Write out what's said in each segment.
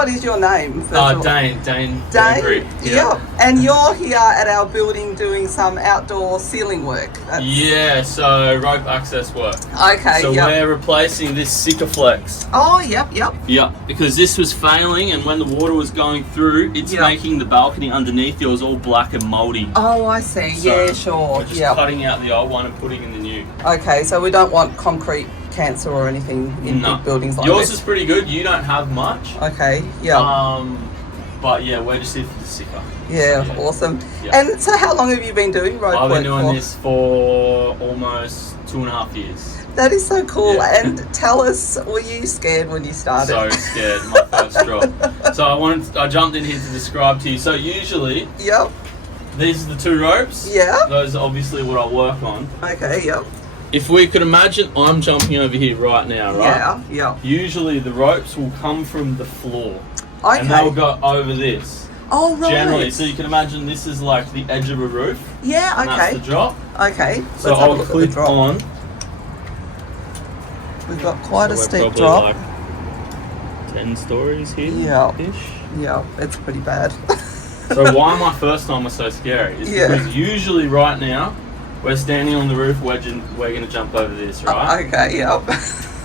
what is your name? Dane. Dane? Yeah. And you're here at our building doing some outdoor ceiling work. Yeah, so rope access work. Okay, So we're replacing this Sikaflex. Oh, yep. Yeah, because this was failing, and when the water was going through, it's making the balcony underneath yours all black and mouldy. Oh, I see. So yeah, sure. We're just cutting out the old one and putting in the new. Okay, so we don't want concrete cancer or anything in big buildings like yours this. is pretty good. You don't have much. Okay, yeah. But yeah, we're just here for the sicker. Yeah, so, awesome. Yeah. And so how long have you been doing rope work? I've been doing this for almost 2.5 years. That is so cool. Yeah. And tell us, were you scared when you started? So scared, my first drop. So I jumped in here to describe to you. So usually, these are the two ropes. Yeah. Those are obviously what I work on. Okay, yep. If we could imagine, I'm jumping over here right now, right? Yeah. Usually the ropes will come from the floor. Okay. And they'll go over this. Oh, right. Generally, so you can imagine this is like the edge of a roof. Yeah, okay. And that's the drop. Okay. So I'll clip on. We've got quite a steep probably drop. Like 10 stories here. Yeah. Yeah, it's pretty bad. So why my first time was so scary is because usually right now we're standing on the roof, we're going to jump over this, right? Okay, yep.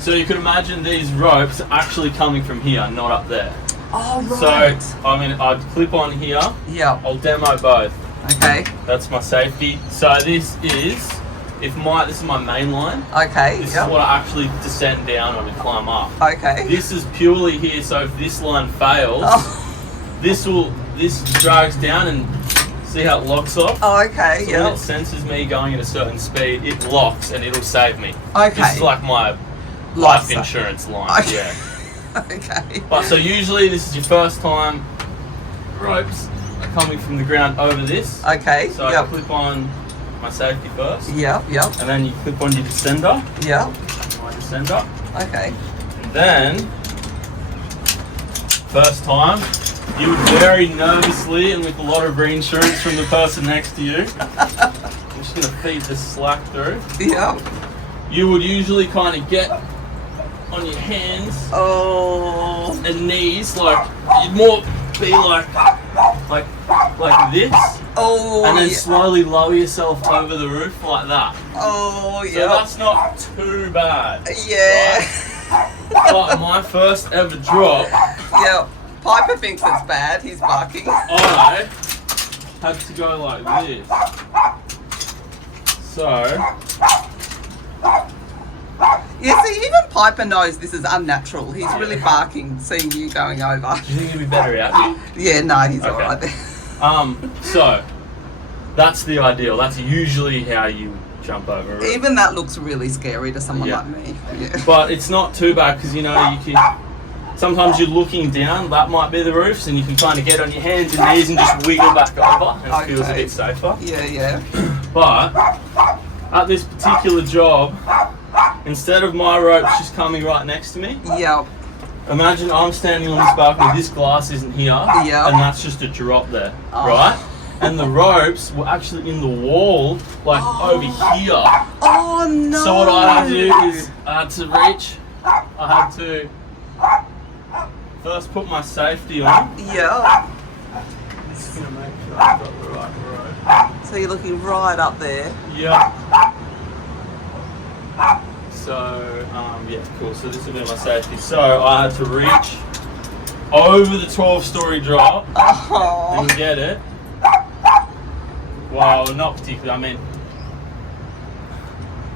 So you can imagine these ropes are actually coming from here, not up there. Oh, right. So I'd clip on here. Yeah. I'll demo both. Okay. That's my safety. So this is this is my main line. Okay. This is what I actually descend down on and climb up. Okay. This is purely here, so if this line fails, this drags down and see how it locks off? Oh, okay. So when it senses me going at a certain speed, it locks and it'll save me. Okay. This is like my life insurance line. Okay. Yeah. Okay. But so usually this is your first time. Ropes are coming from the ground over this. Okay. So I clip on my safety first. Yep. And then you clip on your descender. Yep. My descender. Okay. And then, first time, you would very nervously and with a lot of reinsurance from the person next to you. I'm just going to feed this slack through. Yep. You would usually kind of get on your hands and knees, like you'd more be like this. Oh. And then slowly lower yourself over the roof like that. Oh, yeah. So that's not too bad. Yeah. Right? But my first ever drop. Yep. Piper thinks it's bad. He's barking. I had to go like this. So. Yeah, see, even Piper knows this is unnatural. He's really barking seeing you going over. Do you think he'd be better out here? Yeah, no, he's alright there. So, that's the ideal. That's usually how you jump over it. Even that looks really scary to someone like me. Yeah. But it's not too bad because, you know, you can... Sometimes you're looking down, that might be the roofs, and you can kind of get on your hands and knees and just wiggle back over, and it feels a bit safer. Yeah. But, at this particular job, instead of my ropes just coming right next to me, imagine I'm standing on this balcony, this glass isn't here, and that's just a drop there, right? And the ropes were actually in the wall, like over here. Oh no! So what I had to do is, I had to reach, I had to first put my safety on. Yeah. I'm just going to make sure I've got the right rope. So you're looking right up there. Yeah. So, yeah, cool. So this will be my safety. So I had to reach over the 12-story drop and get it. Well, not particularly. I mean,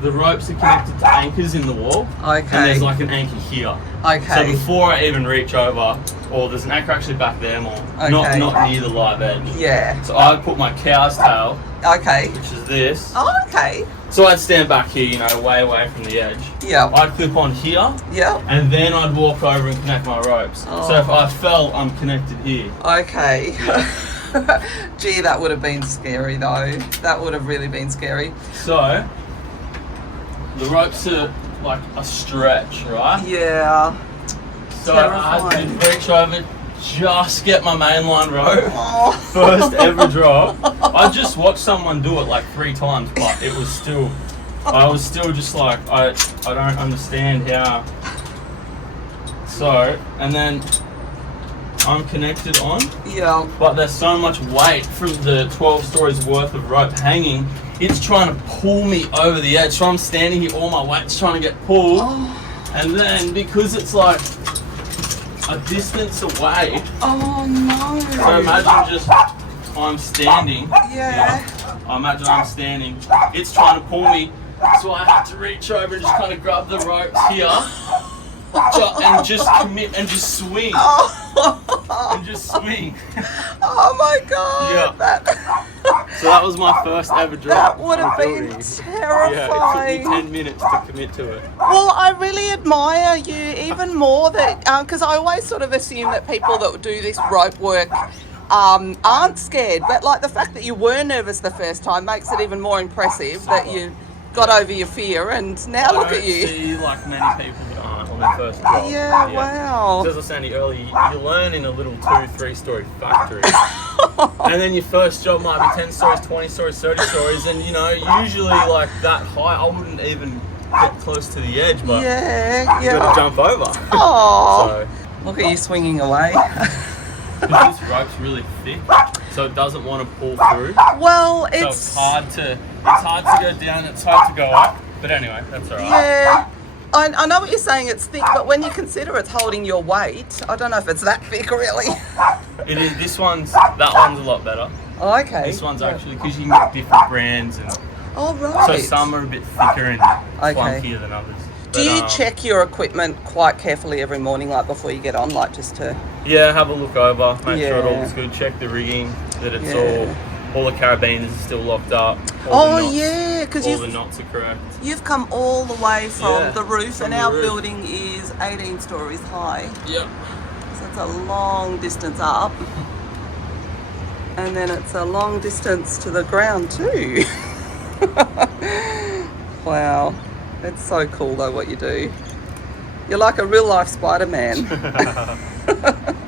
the ropes are connected to anchors in the wall. Okay. And there's like an anchor here. Okay. So before I even reach over, or there's an anchor actually back there more, not near the live edge. Yeah. So I put my cow's tail, okay, which is this. Oh, okay. So I'd stand back here, you know, way away from the edge. Yeah. I'd clip on here. Yeah. And then I'd walk over and connect my ropes. Oh. So if I fell, I'm connected here. Okay. Gee, that would have been scary though. That would have really been scary. So the ropes are like a stretch, right? Yeah. So I had to reach over, just get my mainline rope. Oh. First ever drop. I just watched someone do it like 3 times, but it was still, I was still just like, I don't understand how. So, and then I'm connected on. Yeah. But there's so much weight from the 12 stories worth of rope hanging. It's trying to pull me over the edge. So I'm standing here, all my weight's trying to get pulled. Oh. And then because it's like a distance away. Oh no. So imagine just I'm standing. Yeah. I imagine I'm standing. It's trying to pull me. So I have to reach over and just kind of grab the ropes here. And just commit and just swing. And just swing. Oh my god. Yeah. So that was my first ever drop. That would have been terrifying. Yeah, it took me 10 minutes to commit to it. Well, I really admire you even more that because I always sort of assume that people that do this rope work aren't scared, but like the fact that you were nervous the first time makes it even more impressive that you got over your fear, and now look at you. I don't see like many people that aren't on their first job. Yeah, wow. As I was saying earlier, you learn in a little 2-3 story factory. And then your first job might be 10 stories, 20 stories, 30 stories, and you know, usually like that high, I wouldn't even get close to the edge, but you gotta jump over. Oh, so, look at you swinging away. Because this rope's really thick, so it doesn't want to pull through. Well, so it's hard to go down, it's hard to go up. But anyway, that's alright. Yeah. I know what you're saying, it's thick, but when you consider it's holding your weight, I don't know if it's that thick really. It is. That one's a lot better. Oh, okay. This one's actually, because you can get different brands, and right. So some are a bit thicker and clunkier than others. Do you check your equipment quite carefully every morning, like before you get on, like just to... Yeah, have a look over, make sure it all looks good, check the rigging, that it's all the carabiners are still locked up. Because all the knots are correct. You've come all the way from the roof, and our building is 18 stories high. Yep. So it's a long distance up. And then it's a long distance to the ground too. Wow. It's so cool though what you do. You're like a real life Spider-Man.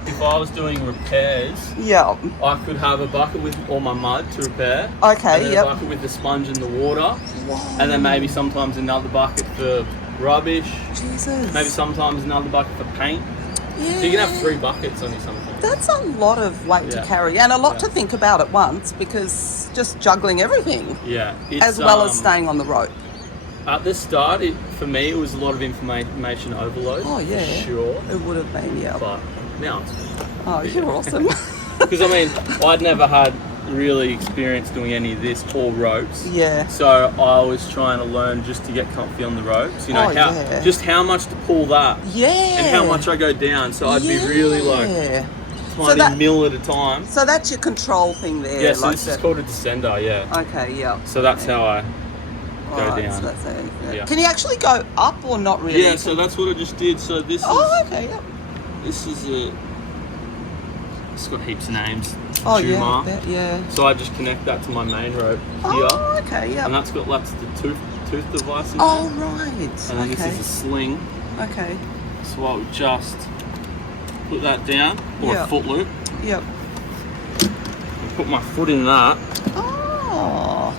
If I was doing repairs, I could have a bucket with all my mud to repair. Okay, and then a bucket with the sponge and the water. Whoa. And then maybe sometimes another bucket for rubbish. Jesus. Maybe sometimes another bucket for paint. Yeah. So you can have 3 buckets on you sometimes. That's a lot of weight to carry and a lot to think about at once, because just juggling everything. Yeah. As well as staying on the rope. At the start, for me, it was a lot of information overload. Oh, yeah. For sure. It would have been, But now it's you're awesome. Because, I mean, I'd never had really experience doing any of this or ropes. Yeah. So I was trying to learn just to get comfy on the ropes. You know, just how much to pull that. Yeah. And how much I go down. So I'd be really like tiny mil at a time. So that's your control thing there. Yeah, so this is called a descender, Okay, yeah. So that's how I go down. So that's it. Can you actually go up or not really? Yeah, so that's what I just did. So this is... okay, This is a... It's got heaps of names. Oh, yeah. So I just connect that to my main rope here. Oh, okay, And that's got the tooth device in Oh, right. And then this is a sling. Okay. So I would just put that down, or a foot loop. Yep. And put my foot in that. Oh.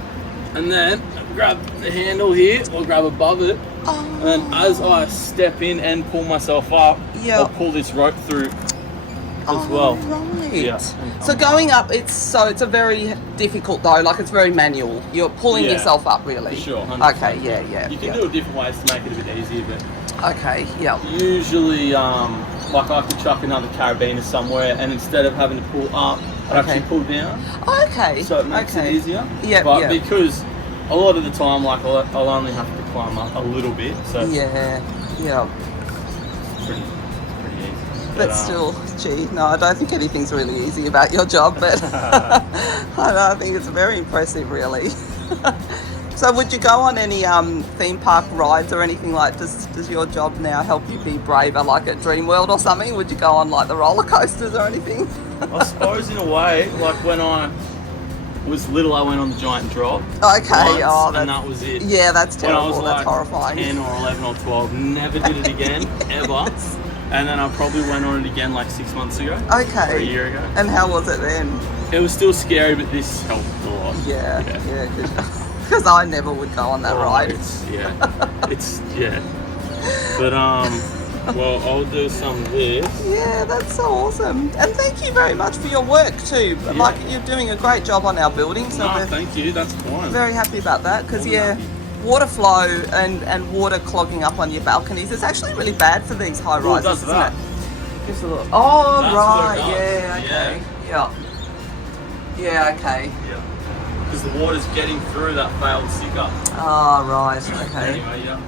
And then grab the handle here, or grab above it. Oh. And then as I step in and pull myself up, I'll pull this rope through as well. Right. Yeah. So going up, it's a very difficult though. Like it's very manual. You're pulling yourself up, really. For sure. 100%. Okay. Yeah. You can do it different ways to make it a bit easier, but okay. Yeah. Usually, like I could chuck another carabiner somewhere, and instead of having to pull up, I actually pull down. Okay. So it makes it easier. Yeah. But because a lot of the time, like I'll only have to climb up a little bit. So yeah. Pretty easy. But still, no, I don't think anything's really easy about your job, but I think it's very impressive, really. So would you go on any theme park rides or anything like, does your job now help you be braver, like at Dreamworld or something? Would you go on like the roller coasters or anything? I suppose in a way, like when I was little, I went on the giant drop. Okay, and that was it. Yeah, that's terrible. When I was that's horrifying. 10 or 11 or 12, never did it again, ever. And then I probably went on it again like 6 months ago. Okay. Or a year ago. And how was it then? It was still scary, but this helped a lot. Yeah. Because I never would go on that ride. But Well, I'll do some of this. Yeah, that's so awesome. And thank you very much for your work too. Yeah. Like, you're doing a great job on our building. So we're Thank you. That's fine. very happy about that because, water flow and water clogging up on your balconies is actually really bad for these high rises, isn't it? Just a little. Oh, That's right. what it does. Yeah, okay. Yeah, okay. Yeah. Because the water's getting through that failed sticker. Oh, right. Okay. Anyway, yeah.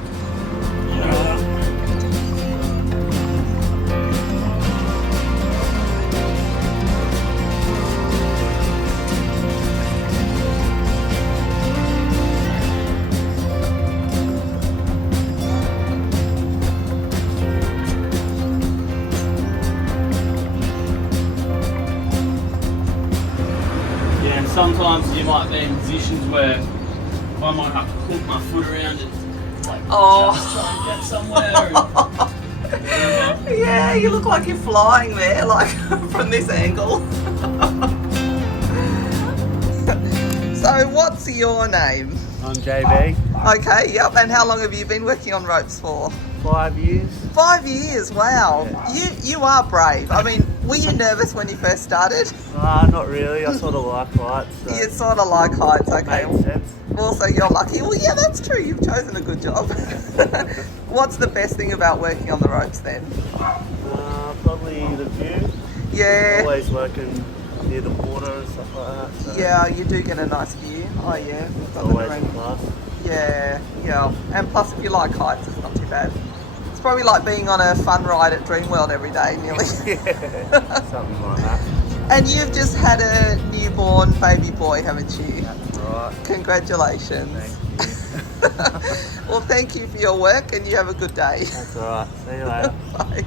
Sometimes you might be in positions where I might have to put my foot around it, like just try and get somewhere. Yeah, you look like you're flying there, like from this angle. So, what's your name? I'm J.B. Okay, yep. And how long have you been working on ropes for? 5 years. 5 years, wow. Yeah. You are brave. I mean, were you nervous when you first started? Not really. I sort of like heights. So You sort of like heights, okay. makes sense. Also, you're lucky. Well, yeah, that's true. You've chosen a good job. What's the best thing about working on the ropes then? Probably the view. Yeah. Always working near the water and stuff like that. So Yeah, you do get a nice view. Oh yeah. it's always in class. Yeah. And plus, if you like heights, it's not too bad. It's probably like being on a fun ride at Dreamworld every day, nearly. Yeah, something like that. And you've just had a newborn baby boy, haven't you? That's right. Congratulations. Thank you. Well, thank you for your work and you have a good day. That's alright. See you later. Bye.